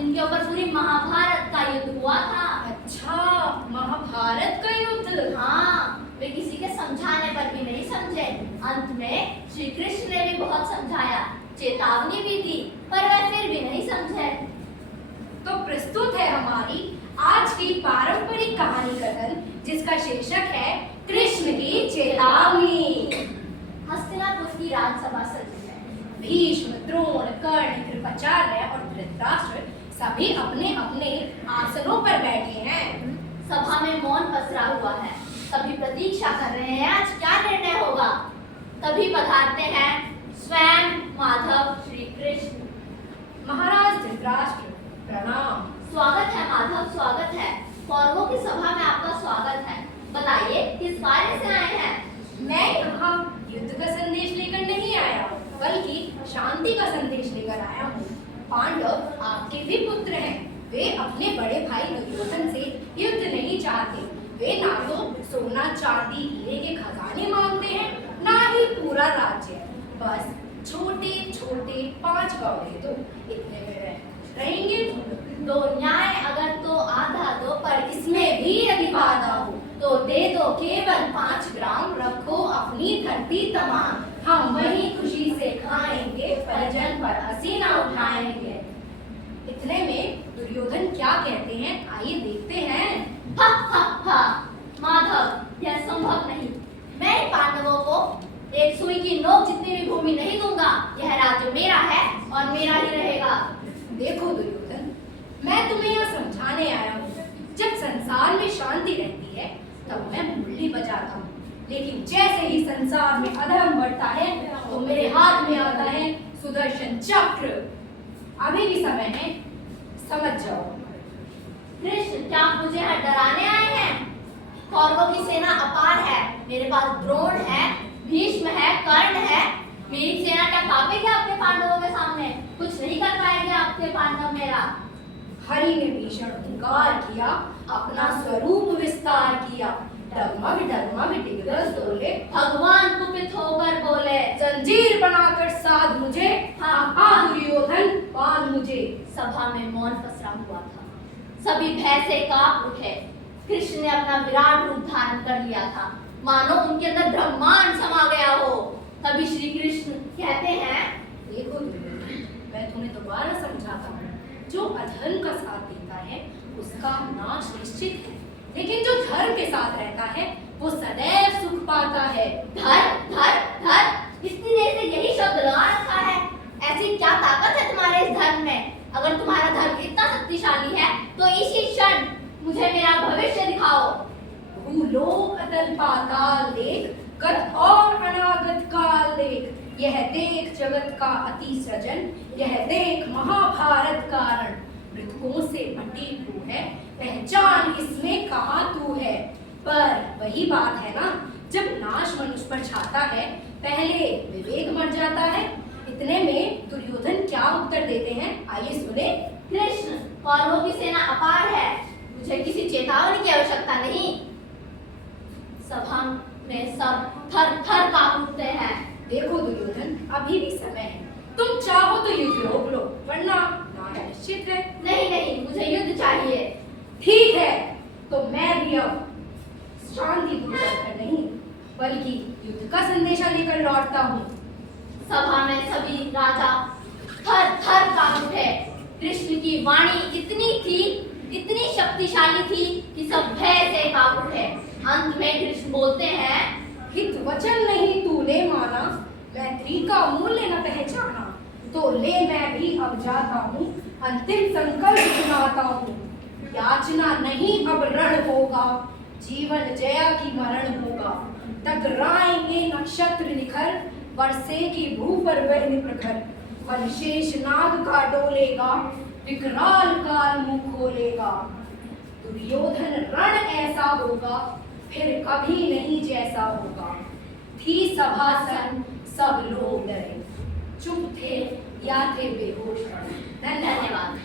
जिनके ऊपर पूरी महाभारत का युद्ध हुआ था। अच्छा, महाभारत का युद्ध। हाँ, वे किसी के समझाने पर भी नहीं समझे। अंत में श्री कृष्ण ने भी बहुत समझाया, चेतावनी भी दी, पर वे फिर भी नहीं समझे। तो प्रस्तुत है हमारी आज की पारंपरिक कहानी कथन, जिसका शीर्षक है कृष्ण की चेतावनी। हस्तिनापुर की राजसभा सजी है। भीष्म, द्रोण, कर्ण, कृपाचार्य और धृतराष्ट्र सभी अपने अपने आसनों पर बैठे हैं। सभा में मौन पसरा हुआ है। सभी प्रतीक्षा कर रहे हैं आज क्या निर्णय होगा। तभी पधारते हैं स्वयं माधव श्री कृष्ण। महाराज धृतराष्ट्र, प्रणाम। स्वागत है माधव, स्वागत है। कौरवों की सभा में आपका स्वागत है। बताइए किस कार्य से आए हैं। मैं यहाँ युद्ध का संदेश लेकर नहीं आया, बल्कि शांति का संदेश लेकर आया हूँ। पांडव आपके भी पुत्र हैं। वे अपने बड़े भाई दुर्योधन से युद्ध नहीं चाहते। वे ना तो सोना चांदी हीरे के खजाने मांगते हैं, ना ही पूरा राज्य। बस छोटे छोटे 5 गांव दे दो, इतने में रहेंगे। दो न्याय अगर तो आधा दो, पर इसमें भी यदि वादा हो तो दे दो केवल 5 ग्राम। रखो अपनी धरती तमाम, हम वही खुशी से खाएंगे, परिजन पर हंसी ना उठाएंगे। इतने में दुर्योधन क्या कहते हैं, आइए देखते हैं। हा हा हा, माधव यह संभव नहीं। मैं इन पांडवों को एक सुई की नोक जितनी भी भूमि नहीं दूंगा। यह राज्य मेरा है और मेरा ही रहेगा। देखो दुर्योधन, मैं तुम्हें यह समझाने आया हूँ, जब संसार में शांति रहती है तब मैं मुरली बजाता हूँ, लेकिन जैसे ही संसार में अधर्म बढ़ता है तो मेरे हाथ में आता है सुदर्शन चक्र। अभी भी समय है, समझ जाओ। कृष्ण, क्या आप मुझे डराने आए हैं? कौरवों की सेना अपार है। मेरे पास द्रोण है, भीष्म है, कर्ण है। मेरी सेना क्या कांपेगी आपके पांडवों के सामने? कुछ नहीं कर पाएंगे आपके पांडव मेरा। हरि ने भीषण हुंकार किया, अपना स्वरूप विस्तार किया। डगमग डगमग दिग्गज डोले, भगवान कुपित होकर बोले, जंजीर बनाकर साध मुझे। हाँ हाँ दुर्योधन, बांध मुझे। सभा में मौन पसरा हुआ था। सभी भय से कांप उठे। कृष्ण ने अपना विराट रूप धारण कर लिया था, मानो उनके अंदर ब्रह्मांड समा गया हो। तभी श्री कृष्ण कहते हैं, देखो दुर्योधन, मैं तुम्हें दोबारा समझाता हूँ, जो अधर्म का साथ देता है उसका नाश निश्चित है, लेकिन जो धर्म के साथ रहता है वो सदैव सुख पाता है। धर्म धर्म धर्म, इतनी देर से यही शब्द लगा रखा है। ऐसी क्या ताकत है तुम्हारे इस धर्म में? अगर तुम्हारा धर्म इतना शक्तिशाली है तो इसी क्षण मुझे मेरा भविष्य दिखाओ। भूलोक अतल पाताल देख, गत और अनागत काल देख। यह देख जगत का अति सृजन, यह देख महाभारत कारण। मृतकों से भटी तू है, पहचान इसमें कहाँ तू है। पर वही बात है ना, जब नाश मनुष्य पर छाता है पहले विवेक मर जाता है। इतने में दुर्योधन क्या उत्तर देते हैं, आइए सुने। कृष्ण, कौरवों की सेना अपार है, मुझे किसी चेतावनी की आवश्यकता नहीं। सभा में सब थर थर कांप उठते हैं। देखो दुर्योधन, अभी भी समय है, तुम चाहो तो युद्ध रोक लो, वरना नाश निश्चित है। नहीं नहीं, मुझे युद्ध चाहिए। ठीक है, तो मैं भी अब शांति दूर कर नहीं, बल्कि युद्ध का संदेशा लेकर लौटता हूँ। सभा में सभी राजा थर थर कांप उठे। कृष्ण की वाणी इतनी शक्तिशाली थी कि सब भय से कांप उठे। अंत में कृष्ण बोलते हैं, हित वचन नहीं तूने माना, मैत्री का मूल्य न पहचाना। तो ले मैं भी अब जाता हूँ, अंतिम संकल्प सुनाता हूँ। याचना नहीं अब रण होगा, जीवन जया की मरण होगा। टकराएंगे नक्षत्र निखर, बरसेगी भू पर वह प्रखर। फल शेष नाग का डोलेगा, विकराल काल मुंह खोलेगा। दुर्योधन रण ऐसा होगा, फिर कभी नहीं जैसा होगा। थी सभासन, सब लोग डरे, चुप थे या थे बेहोश। धन्यवाद।